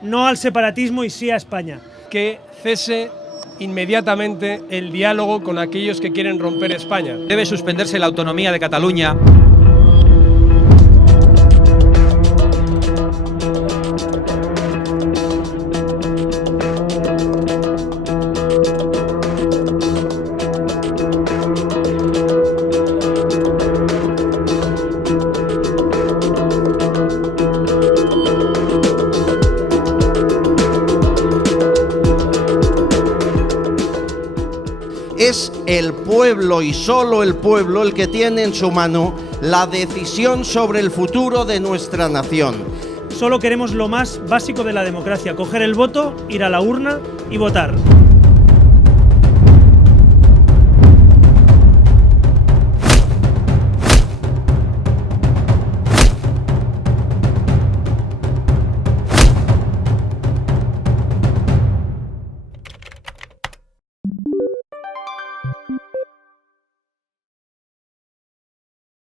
No al separatismo y sí a España. Que cese inmediatamente el diálogo con aquellos que quieren romper España. Debe suspenderse la autonomía de Cataluña. Es el pueblo y solo el pueblo el que tiene en su mano la decisión sobre el futuro de nuestra nación. Solo queremos lo más básico de la democracia: coger el voto, ir a la urna y votar.